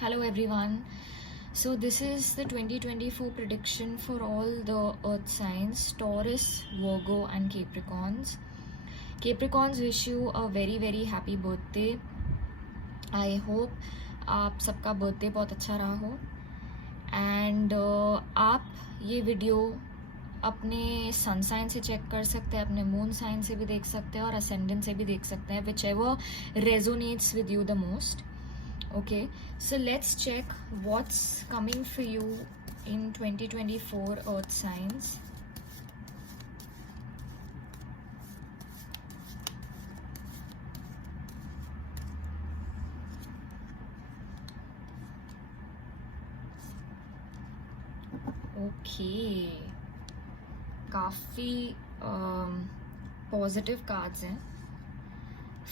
Hello everyone. So this is the 2024 prediction for all the earth signs: Taurus, Virgo and Capricorns. Capricorns wish you a very happy birthday. I hope आप सबका birthday बहुत अच्छा रहा हो and आप ये video अपने sun sign से चेक कर सकते हैं, अपने मून साइन से भी देख सकते हैं और असेंडेंट से भी देख सकते हैं, which ever resonates with you the most. Okay, so let's check what's coming for you in 2024 earth signs. Okay, काफ़ी पॉजिटिव कार्ड्स हैं.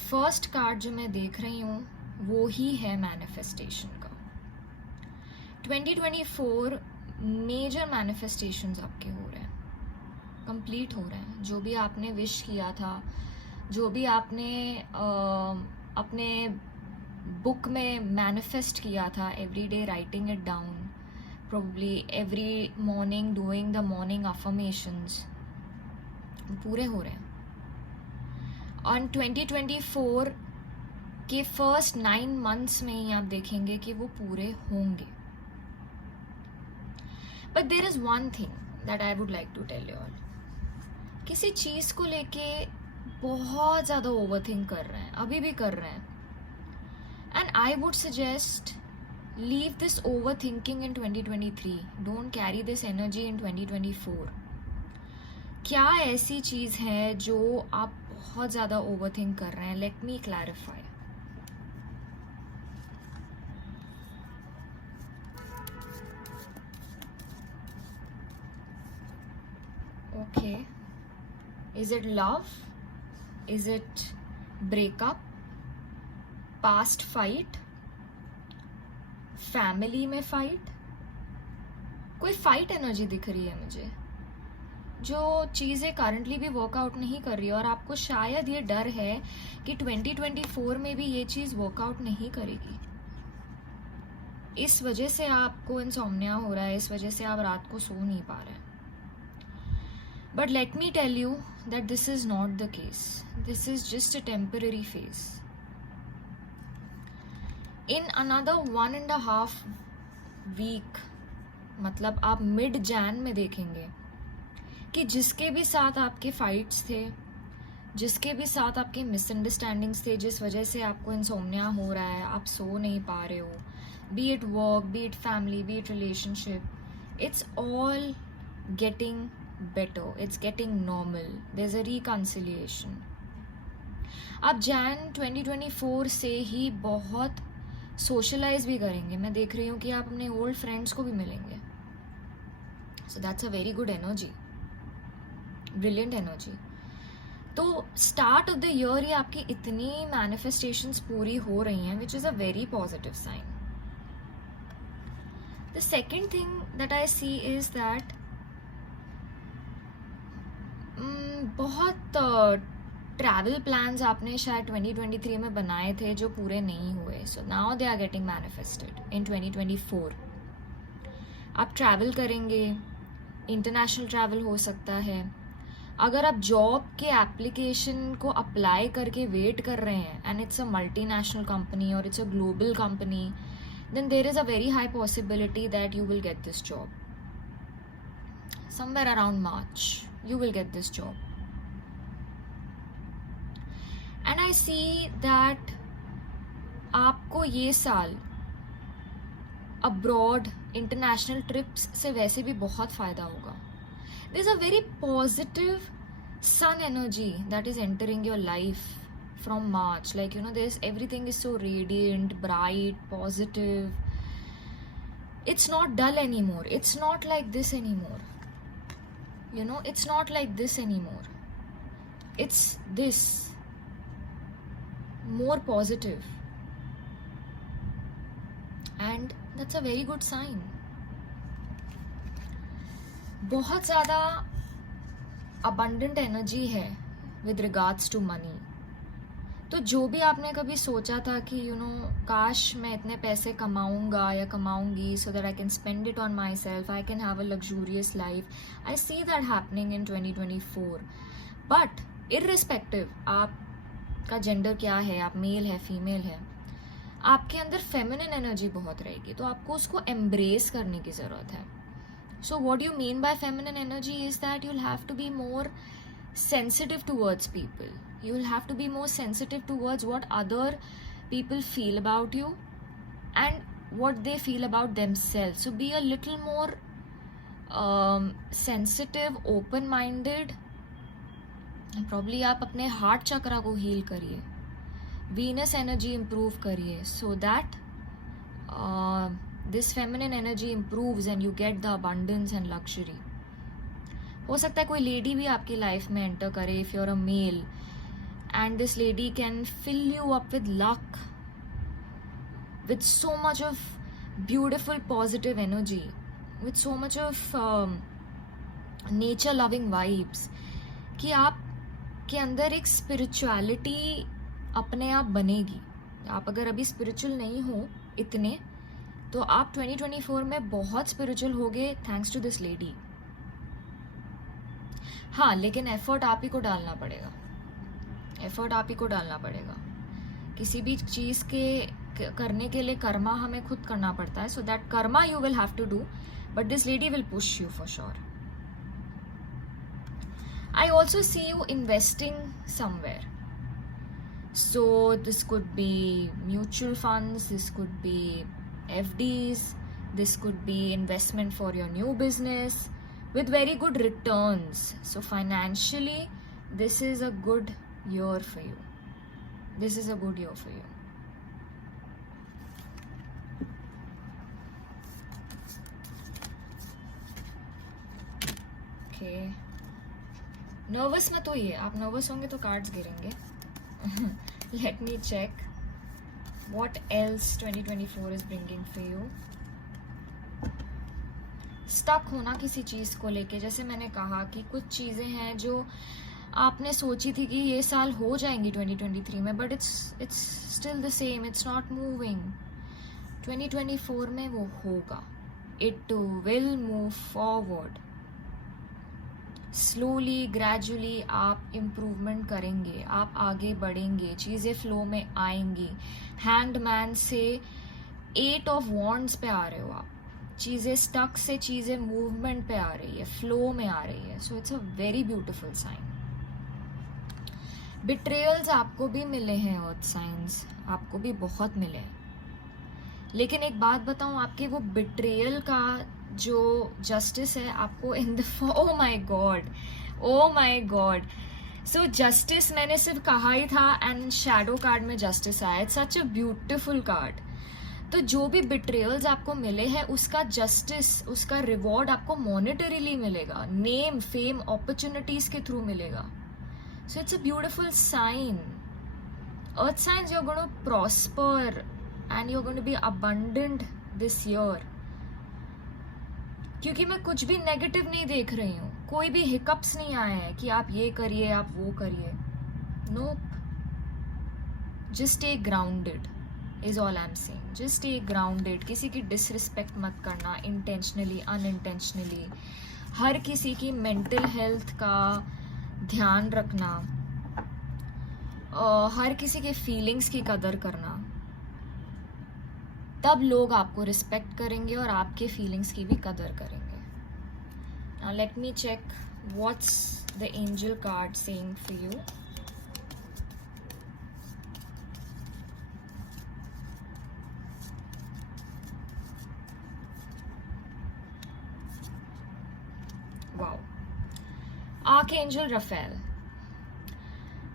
फर्स्ट कार्ड जो मैं देख रही हूँ वो ही है मैनिफेस्टेशन का. 2024 मेजर मैनिफेस्टेशंस आपके हो रहे हैं, कंप्लीट हो रहे हैं. जो भी आपने विश किया था, जो भी आपने अपने बुक में मैनिफेस्ट किया था, every day writing it down, probably every morning doing the morning affirmations, पूरे हो रहे हैं. और 2024 के फर्स्ट 9 months में ही आप देखेंगे कि वो पूरे होंगे. But there is one thing that I would like to tell you all. किसी चीज को लेके बहुत ज्यादा ओवरथिंक कर रहे हैं, अभी भी कर रहे हैं, and I would suggest leave this overthinking in 2023. Don't carry this energy in 2024. क्या ऐसी चीज है जो आप बहुत ज्यादा ओवरथिंक कर रहे हैं? Let me clarify. Okay. Is it love? Is it breakup? Past fight? Family में fight? कोई fight एनर्जी दिख रही है मुझे, जो चीज़ें करंटली भी वर्कआउट नहीं कर रही है और आपको शायद ये डर है कि 2024 में भी ये चीज़ वर्कआउट नहीं करेगी. इस वजह से आपको इंसोम्निया हो रहा है, इस वजह से आप रात को सो नहीं पा रहे हैं. But let me tell you that this is not the case. This is just a temporary phase. In another 1.5 week, मतलब आप मिड जैन में देखेंगे कि जिसके भी साथ आपके फाइट्स थे, जिसके भी साथ आपके मिसअंडरस्टैंडिंग्स थे, जिस वजह से आपको इंसोम्निया हो रहा है, आप सो नहीं पा रहे हो, B it work, B it family, B it relationship, it's all getting better, it's getting normal, there's a reconciliation. आप जैन 2024 से ही बहुत सोशलाइज भी करेंगे. मैं देख रही हूँ कि आप अपने ओल्ड फ्रेंड्स को भी मिलेंगे. So that's a very good energy, brilliant energy. तो स्टार्ट ऑफ द ईयर ही आपकी इतनी मैनिफेस्टेशंस पूरी हो रही हैं, which is a very positive sign. The second thing that I see is that बहुत ट्रैवल प्लान्स आपने शायद 2023 में बनाए थे जो पूरे नहीं हुए. So now they are getting manifested in 2024. आप ट्रैवल करेंगे, इंटरनेशनल ट्रैवल हो सकता है. अगर आप जॉब के एप्लीकेशन को अप्लाई करके वेट कर रहे हैं and it's a multinational company और it's a global company, then there is a very high possibility that you will get this job. Somewhere around March you will get this job. And I see that आपको ये साल abroad international trips से वैसे भी बहुत फ़ायदा होगा. There is a very positive sun energy that is entering your life from March. Like, you know, there's everything is so radiant, bright, positive. It's not dull anymore. It's not like this anymore. You know, it's not like this anymore. It's this. More positive. And that's a very good sign. बहुत ज़्यादा abundant energy है with regards to money. तो जो भी आपने कभी सोचा था कि काश मैं इतने पैसे कमाऊंगा या कमाऊंगी so that I can spend it on myself, I can have a luxurious life, I see that happening in 2024. But irrespective आपका जेंडर क्या है, आप मेल है फीमेल है, आपके अंदर फेमिनिन एनर्जी बहुत रहेगी, तो आपको उसको एम्ब्रेस करने की ज़रूरत है. So what you mean by feminine energy is that you will have to be more sensitive towards people. You will have to be more sensitive towards what other people feel about you and what they feel about themselves. So be a little more sensitive, open-minded. And probably आप अपने heart चक्रा को heal करिए, Venus energy improve करिए, so that this feminine energy improves and you get the abundance and luxury. हो सकता है कोई lady भी आपकी लाइफ में एंटर करे, if you are a male, and this lady can fill you up with luck, with so much of beautiful positive energy, with so much of nature loving vibes, कि आपके अंदर एक spirituality अपने आप बनेगी. आप अगर अभी स्पिरिचुअल नहीं हो इतने, तो आप 2024 में बहुत स्पिरिचुअल होगे थैंक्स टू दिस लेडी. हाँ, लेकिन एफर्ट आप ही को डालना पड़ेगा, एफर्ट आप ही को डालना पड़ेगा. किसी भी चीज़ के करने के लिए कर्मा हमें खुद करना पड़ता है. So that karma you will have to do, but this lady will push you for sure. I also see you investing somewhere. So this could be mutual funds, this could be FDs, this could be investment for your new business with very good returns. So financially, this is a good year for you. This is a good year for you. Okay. Nervous मत होइए, आप nervous होंगे तो cards गिरेंगे. Let me check what else 2024 is bringing for you. Stuck होना किसी चीज़ को लेके, जैसे मैंने कहा कि कुछ चीज़ें हैं जो आपने सोची थी कि ये साल हो जाएंगी 2023 में, but it's still the same, it's not moving. 2024 में वो होगा. It will move forward. Slowly gradually आप इम्प्रूवमेंट करेंगे, आप आगे बढ़ेंगे, चीज़ें फ्लो में आएंगी. हैंडमैन से 8 ऑफ वॉन्ड्स पे आ रहे हो आप. चीज़ें स्टक से चीज़ें मूवमेंट पे आ रही है, फ्लो में आ रही है. So it's a very beautiful sign. Betrayals आपको भी मिले हैं, अर्थ साइंस आपको भी बहुत मिले हैं. लेकिन एक बात बताऊं, आपके वो बिट्रेयल का जो जस्टिस है आपको in the oh my God, oh my God. So justice मैंने सिर्फ कहा ही था एंड शैडो कार्ड में जस्टिस आया. It's such a beautiful card. तो जो भी बिट्रेयल्स आपको मिले हैं उसका जस्टिस, उसका रिवॉर्ड आपको मॉनेटरीली मिलेगा, नेम फेम अपॉर्चुनिटीज के थ्रू मिलेगा. So it's a beautiful sign. Earth signs, you are going to prosper and you are going to be abundant this year. क्योंकि मैं कुछ भी नेगेटिव नहीं देख रही हूँ, कोई भी हिकअप्स नहीं आए हैं कि आप ये करिए आप वो करिए. Nope. Just stay grounded is all I am saying. Just stay grounded. किसी की डिसरिस्पेक्ट मत करना, इंटेंशनली अनइंटेंशनली. हर किसी की मेंटल हेल्थ का ध्यान रखना, हर किसी के फीलिंग्स की कदर करना. तब लोग आपको रिस्पेक्ट करेंगे और आपके फीलिंग्स की भी कदर करेंगे. Now let me check what's the angel card saying for you. Wow. Archangel Raphael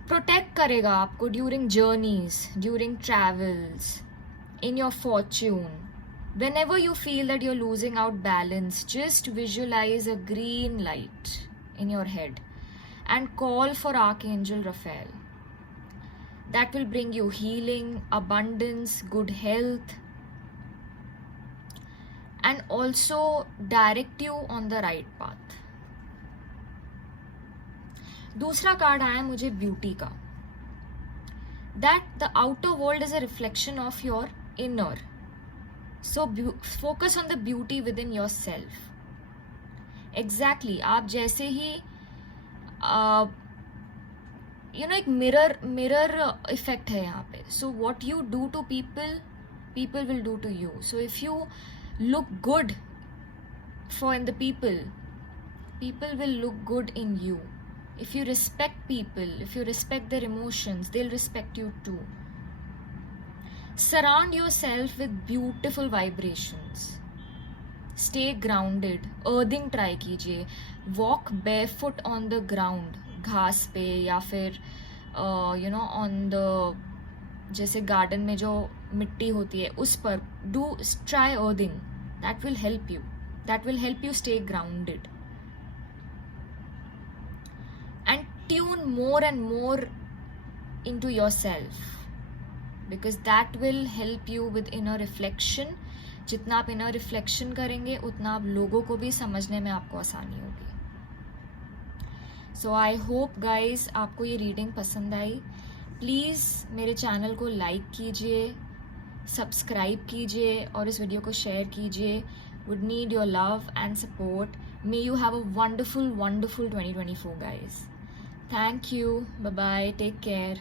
protect करेगा आपको during journeys, during travels, in your fortune. Whenever you feel that you're losing out balance, just visualize a green light in your head and call for Archangel Raphael. That will bring you healing, abundance, good health, and also direct you on the right path. दूसरा card आया मुझे beauty का. that the outer world is a reflection of your inner. So focus on the beauty within yourself. Exactly, आप जैसे ही एक mirror effect है यहाँ पे. So what you do to people, people will do to you. So if you look good for in the people, people will look good in you. If you respect people, if you respect their emotions, they'll respect you too. Surround yourself with beautiful vibrations. Stay grounded. Earthing try कीजिए. Walk barefoot on the ground. घास पे या फिर on the जैसे garden में जो मिट्टी होती है उस पर. Do try earthing. That will help you. That will help you stay grounded. And tune more and more into yourself, because that will help you with inner reflection. जितना आप inner reflection करेंगे उतना आप लोगों को भी समझने में आपको आसानी होगी. So I hope guys आपको ये रीडिंग पसंद आई. प्लीज़ मेरे चैनल को लाइक कीजिए, सब्सक्राइब कीजिए और इस वीडियो को शेयर कीजिए. Would need your love and support. May you have a wonderful 2024 guys. Thank you. Bye bye. Take care.